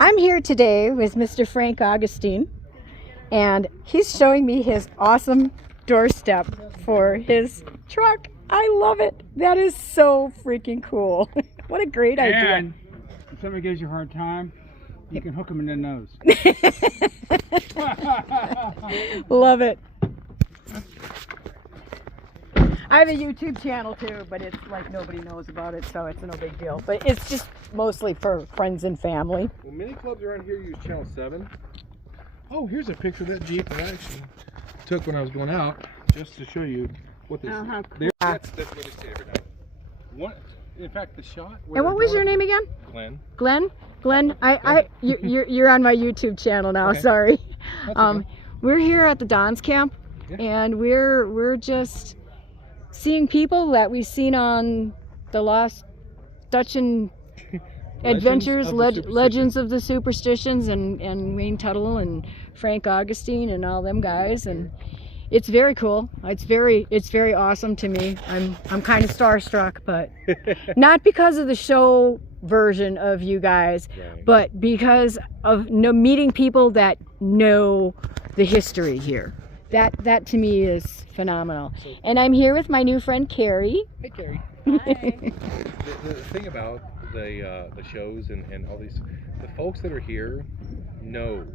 I'm here today with Mr. Frank Augustine, and he's showing me his awesome doorstep for his truck. I love it. That is so freaking cool. What a great idea. And if somebody gives you a hard time, you can hook them in the nose. Love it. I have a YouTube channel too, but it's like nobody knows about it, so it's no big deal. But it's just mostly for friends and family. Well, many clubs around here use channel 7. Oh, here's a picture of that Jeep that I actually took when I was going out, just to show you what this is. That's what they say every night. In fact, the shot. And what was your name again? Glenn. Glenn? Glenn, you're on my YouTube channel now. Okay. Sorry. Okay. We're here at the Don's Camp, and we're just seeing people that we've seen on the Lost Dutchin Adventures, Legends of the Superstitions, and Wayne Tuttle and Frank Augustine and all them guys, and it's very cool. It's very awesome to me. I'm kind of starstruck, but not because of the show version of you guys, right, but because of meeting people that know the history here. That to me is phenomenal. So, and I'm here with my new friend Carrie. Hey Carrie. Hi. the thing about the shows and all these, the folks that are here know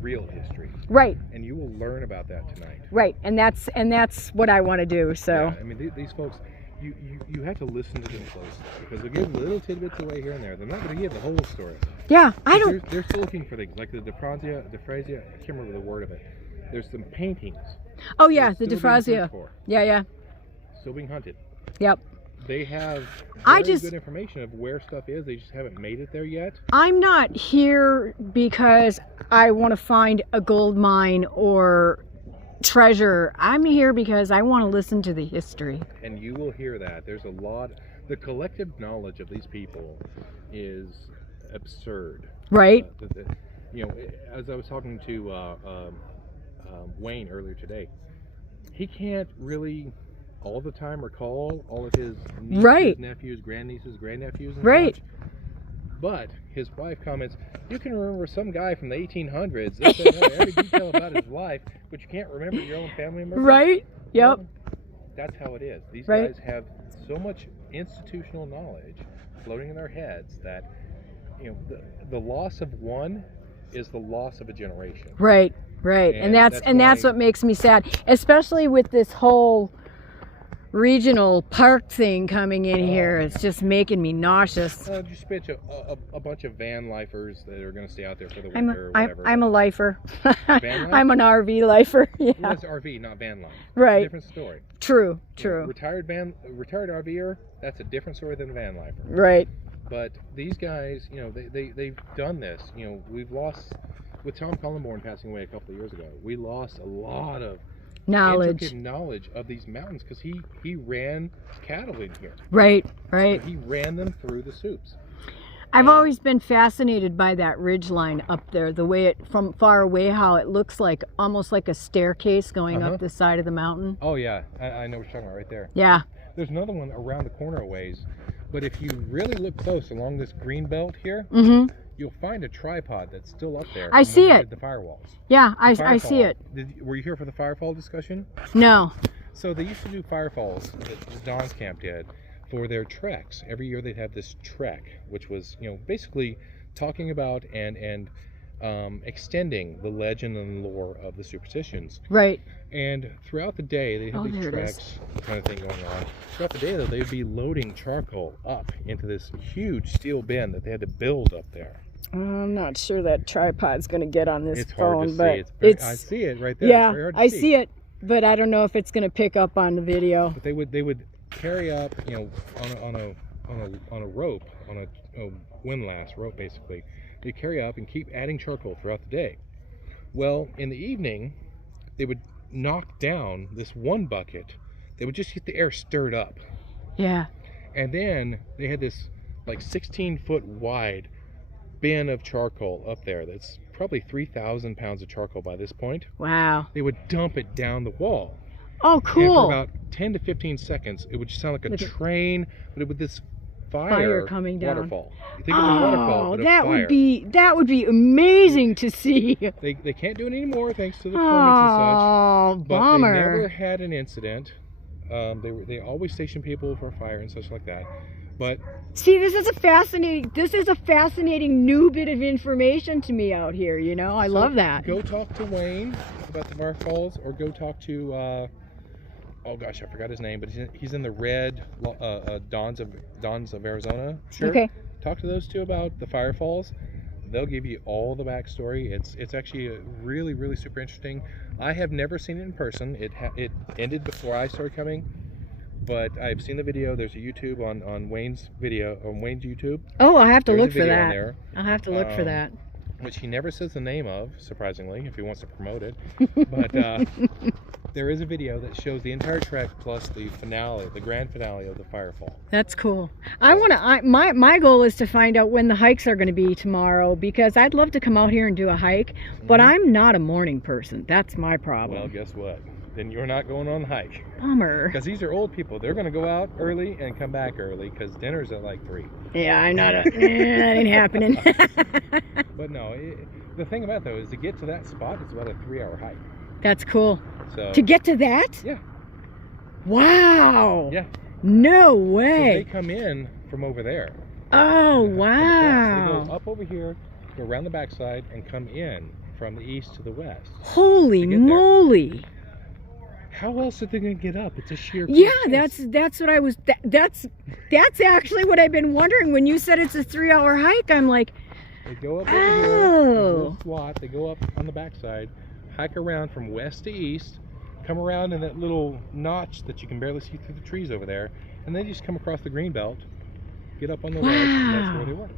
real history. Right. And you will learn about that tonight. Right. And that's what I want to do. So yeah, I mean these folks, you have to listen to them closely, because they'll give little tidbits away here and there. They're not going to give the whole story. Yeah, I don't. They're still looking for things like the Defrazia. I can't remember the word of it. There's some paintings. Oh yeah, the Defrazia. Yeah. Still being hunted. Yep. They have good information of where stuff is. They just haven't made it there yet. I'm not here because I want to find a gold mine or treasure. I'm here because I want to listen to the history. And you will hear that. There's a lot. The collective knowledge of these people is absurd. Right. As I was talking to Wayne earlier today, he can't really all the time recall all of his nieces, nephews, grandnieces, grandnephews, and such. But his wife comments, you can remember some guy from the 1800s that knows every detail about his life, but you can't remember your own family members. Right. Yep. Well, that's how it is. These guys have so much institutional knowledge floating in their heads that the loss of one is the loss of a generation. Right. And that's what makes me sad, especially with this whole regional park thing coming in here. It's just making me nauseous. Just a bunch of van lifers that are going to stay out there for the winter or whatever. I'm a lifer. I'm an RV lifer. Yeah. Well, it's RV, not van life. Right. Different story. True. Retired RVer, that's a different story than a van lifer. Right. But these guys, they've done this. We've lost, with Tom Cullenborn passing away a couple of years ago, we lost a lot of intricate knowledge of these mountains, because he ran cattle in here. Right. So he ran them through the soups. I've always been fascinated by that ridge line up there, the way from far away, how it looks like almost like a staircase going up the side of the mountain. Oh yeah, I know what you're talking about right there. Yeah. There's another one around the corner a ways, but if you really look close along this green belt here, you'll find a tripod that's still up there. I see it. The firewalls. Yeah, I see it. Were you here for the firefall discussion? No. So they used to do firefalls that Don's Camp did for their treks. Every year they'd have this trek, which was, basically talking about and extending the legend and lore of the superstitions. Right. And throughout the day, they had these treks kind of thing going on. Throughout the day, though, they'd be loading charcoal up into this huge steel bin that they had to build up there. I'm not sure that tripod's going to get on this phone, but I see it right there. Yeah, it's very hard to I see it, but I don't know if it's going to pick up on the video. But they would carry up, on a rope, on a windlass rope, basically. They carry up and keep adding charcoal throughout the day. Well, in the evening, they would knock down this one bucket. They would just get the air stirred up. Yeah. And then they had this 16-foot wide bin of charcoal up there that's probably 3,000 pounds of charcoal by this point. Wow. They would dump it down the wall. Oh, cool. And for about 10 to 15 seconds, it would just sound like a train, but with this fire coming down. Waterfall. You think of a waterfall, but that a fire. would be amazing to see. They can't do it anymore thanks to the permits and such. Oh, But bummer. they never had an incident. They always station people for fire and such like that. But see, this is a fascinating new bit of information to me out here, you know. I love that. Go talk to Wayne about the waterfalls, or go talk to oh gosh, I forgot his name, but he's in the Red Dawns of Arizona shirt. Okay. Talk to those two about the firefalls. They'll give you all the backstory. It's actually really, really super interesting. I have never seen it in person. It ended before I started coming, but I've seen the video. There's a YouTube on Wayne's video, on Wayne's YouTube. Oh, I'll have to There's look a for video on that. there, I'll have to look for that. which he never says the name of, surprisingly, if he wants to promote it. But there is a video that shows the entire trek plus the finale, the grand finale of the firefall. That's cool. My goal is to find out when the hikes are going to be tomorrow, because I'd love to come out here and do a hike, but I'm not a morning person. That's my problem. Well, guess what? Then you're not going on the hike. Bummer. Because these are old people. They're going to go out early and come back early because dinner's at like 3. Yeah, I'm not that ain't happening. But no, the thing about it, though, is to get to that spot, it's about a 3-hour hike. That's cool. So To get to that? yeah, Wow. yeah. No So way. they come in from over there. Oh, They wow. go up over here, go around the backside, and come in from the east to the west. Holy to get there. moly. How else are they going to get up? It's a sheer. Yeah, pace. that's what I was. That's actually what I've been wondering. When you said it's a 3-hour hike, I'm like, They go up over here, oh. little SWAT. They go up on the backside, hike around from west to east, come around in that little notch that you can barely see through the trees over there, and then just come across the green belt, get up on the ledge, and that's where they were.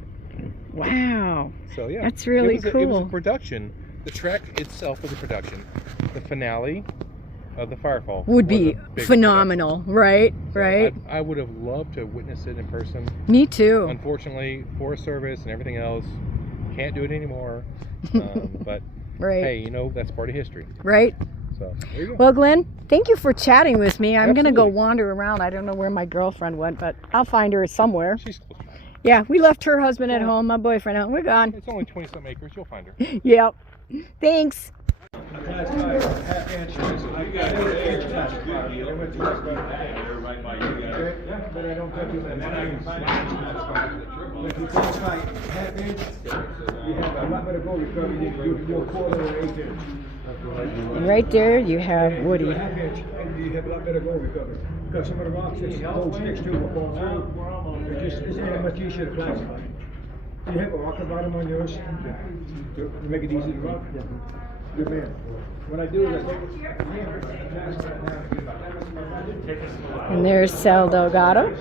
Wow. So yeah, That's really it was cool. a production. The trek itself was a production. The finale of the firefall Would was be a big phenomenal, right? production. So Right. I would have loved to witness it in person. Me too. Unfortunately, Forest Service and everything else can't do it anymore. But Right. hey, you know, that's part of history. Right. So there you go. Well, Glenn, thank you for chatting with me. I'm gonna go Absolutely. wander around. I don't know where my girlfriend went, but I'll find her somewhere. She's close by. Yeah, we left her husband at home, my boyfriend at home. We're gone. It's only 20-something acres. You'll find her. Yep. Thanks. If you take like half inch, you have a lot better go because you're 1/4 or 1/8 inch. And right there you have Woody. Half inch, and you have a lot better go recovery. Because some of the rocks that hold sticks to will fall through. It's ain't much easier to classify. Do you have a rocker bottom on yours to make it easy to rock? Good man. What I do is I take And there's Sal Delgado.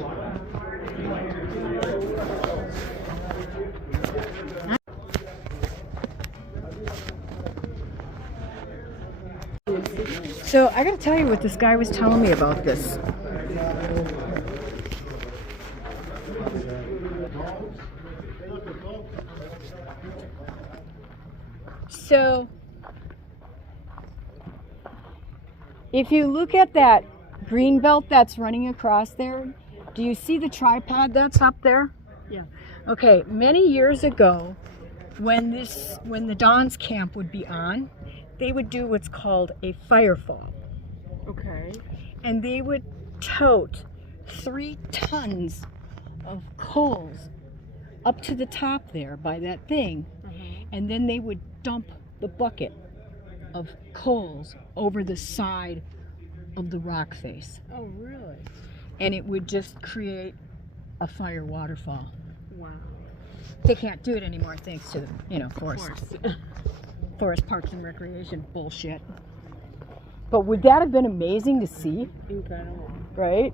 So I gotta tell you what this guy was telling me about this. So if you look at that green belt that's running across there, do you see the tripod that's up there? Yeah. Okay, many years ago, when the Don's camp would be on, they would do what's called a firefall. Okay. And they would tote 3 tons of coals up to the top there by that thing, and then they would dump the bucket of coals over the side of the rock face, Oh, really? and it would just create a fire waterfall. Wow. They can't do it anymore thanks to the, Of forest course. Forest Parks and Recreation bullshit. But would that have been amazing to see? Incredible. Right?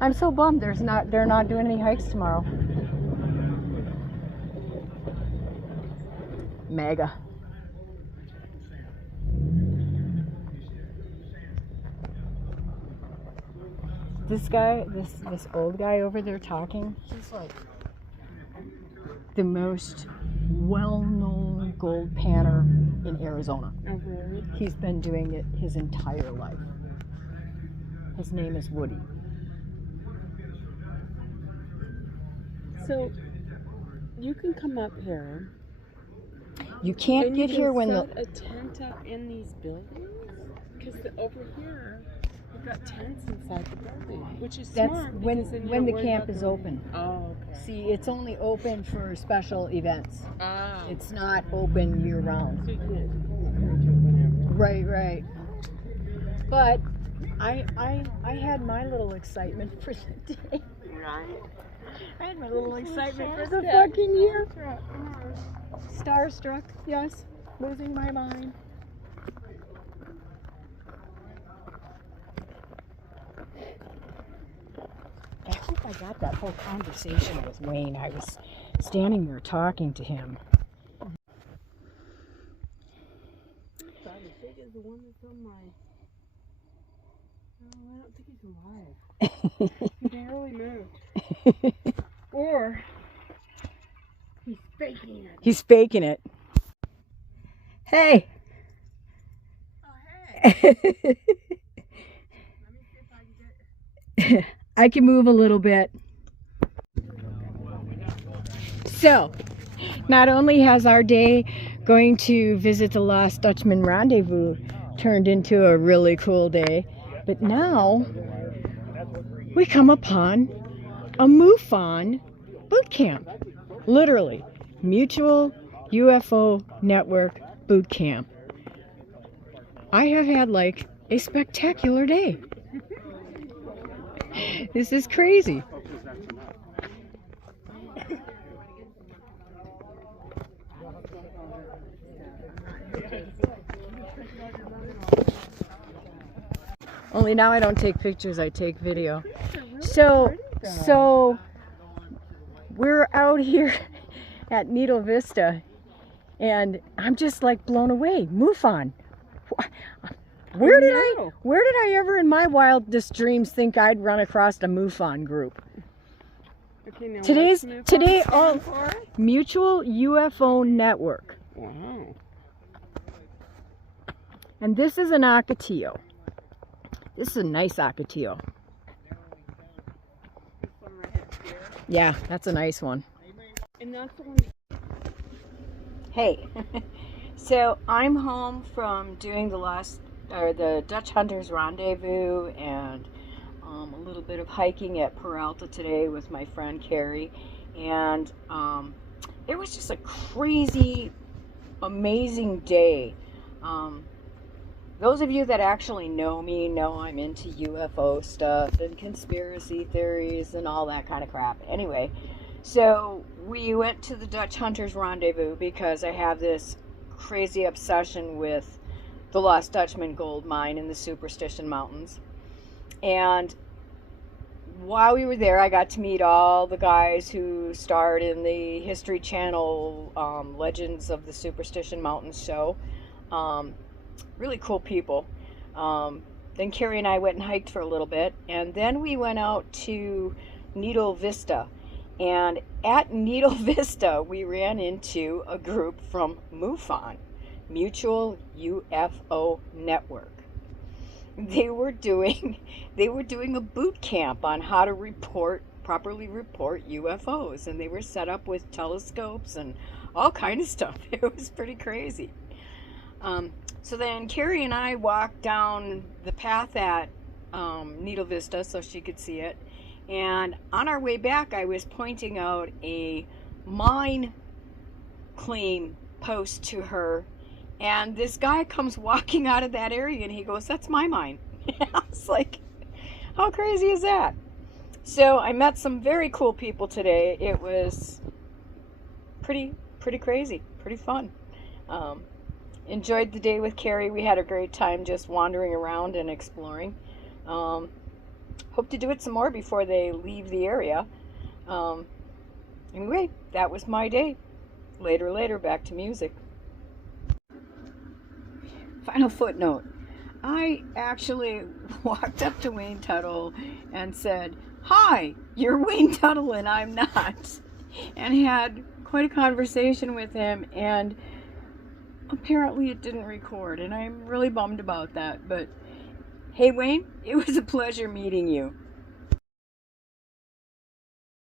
I'm so bummed they're not doing any hikes tomorrow. Mega. This guy, this old guy over there talking, he's like the most well-known gold panner in Arizona. Oh, really? He's been doing it his entire life. His name is Woody. So you can come up here. You can't And get you here can when set a tent up in these buildings? Because over here, we've got tents inside the building, which is that's smart. when because then you when don't the worry camp about is the- open. Oh, okay. See, it's only open for special events. Ah. It's not open year round. So you can't whenever. Right. But I had my little excitement for the day. Right. I had my little excitement for the Starstruck. fucking year. Starstruck. Starstruck, yes. Losing my mind. I hope I got that whole conversation with Wayne. I was standing there talking to him. About as big as the one that's on my. No, I don't think he's alive. He barely moved. Or he's faking it. He's faking it. Hey. Oh, hey. Let me see if I can get. I can move a little bit. So, not only has our day going to visit the Lost Dutchman Rendezvous turned into a really cool day, but now we come upon a Mufon boot camp. Literally, Mutual UFO Network boot camp. I have had like a spectacular day. This is crazy. Only now I don't take pictures, I take video. So we're out here at Needle Vista and I'm just like blown away. Mufon. Where did I ever in my wildest dreams think I'd run across a Mufon group? Okay, now Today what's all for it? Mutual UFO Network. Wow. And this is an Ocotillo. This is a nice Ocotillo. This one right up here. Yeah, that's a nice one. And that's the one. Hey, so I'm home from doing the Dutch Hunters Rendezvous and a little bit of hiking at Peralta today with my friend Carrie, and it was just a crazy, amazing day. Those of you that actually know me know I'm into UFO stuff and conspiracy theories and all that kind of crap. Anyway, so we went to the Dutch Hunters Rendezvous because I have this crazy obsession with the Lost Dutchman gold mine in the Superstition Mountains. And while we were there, I got to meet all the guys who starred in the History Channel Legends of the Superstition Mountains show. Really cool people. Then Carrie and I went and hiked for a little bit, and then we went out to Needle Vista. And at Needle Vista, we ran into a group from Mufon, Mutual UFO Network. They were doing a boot camp on how to properly report UFOs, and they were set up with telescopes and all kind of stuff. It was pretty crazy. So then Carrie and I walked down the path at Needle Vista so she could see it. And on our way back, I was pointing out a mine claim post to her. And this guy comes walking out of that area and he goes, "That's my mine." I was like, how crazy is that? So I met some very cool people today. It was pretty crazy, pretty fun. Enjoyed the day with Carrie. We had a great time just wandering around and exploring. Hope to do it some more before they leave the area. Anyway, that was my day. Later, back to music. Final footnote. I actually walked up to Wayne Tuttle and said, "Hi, you're Wayne Tuttle and I'm not." And had quite a conversation with him, and apparently it didn't record, and I'm really bummed about that. But hey, Wayne, it was a pleasure meeting you.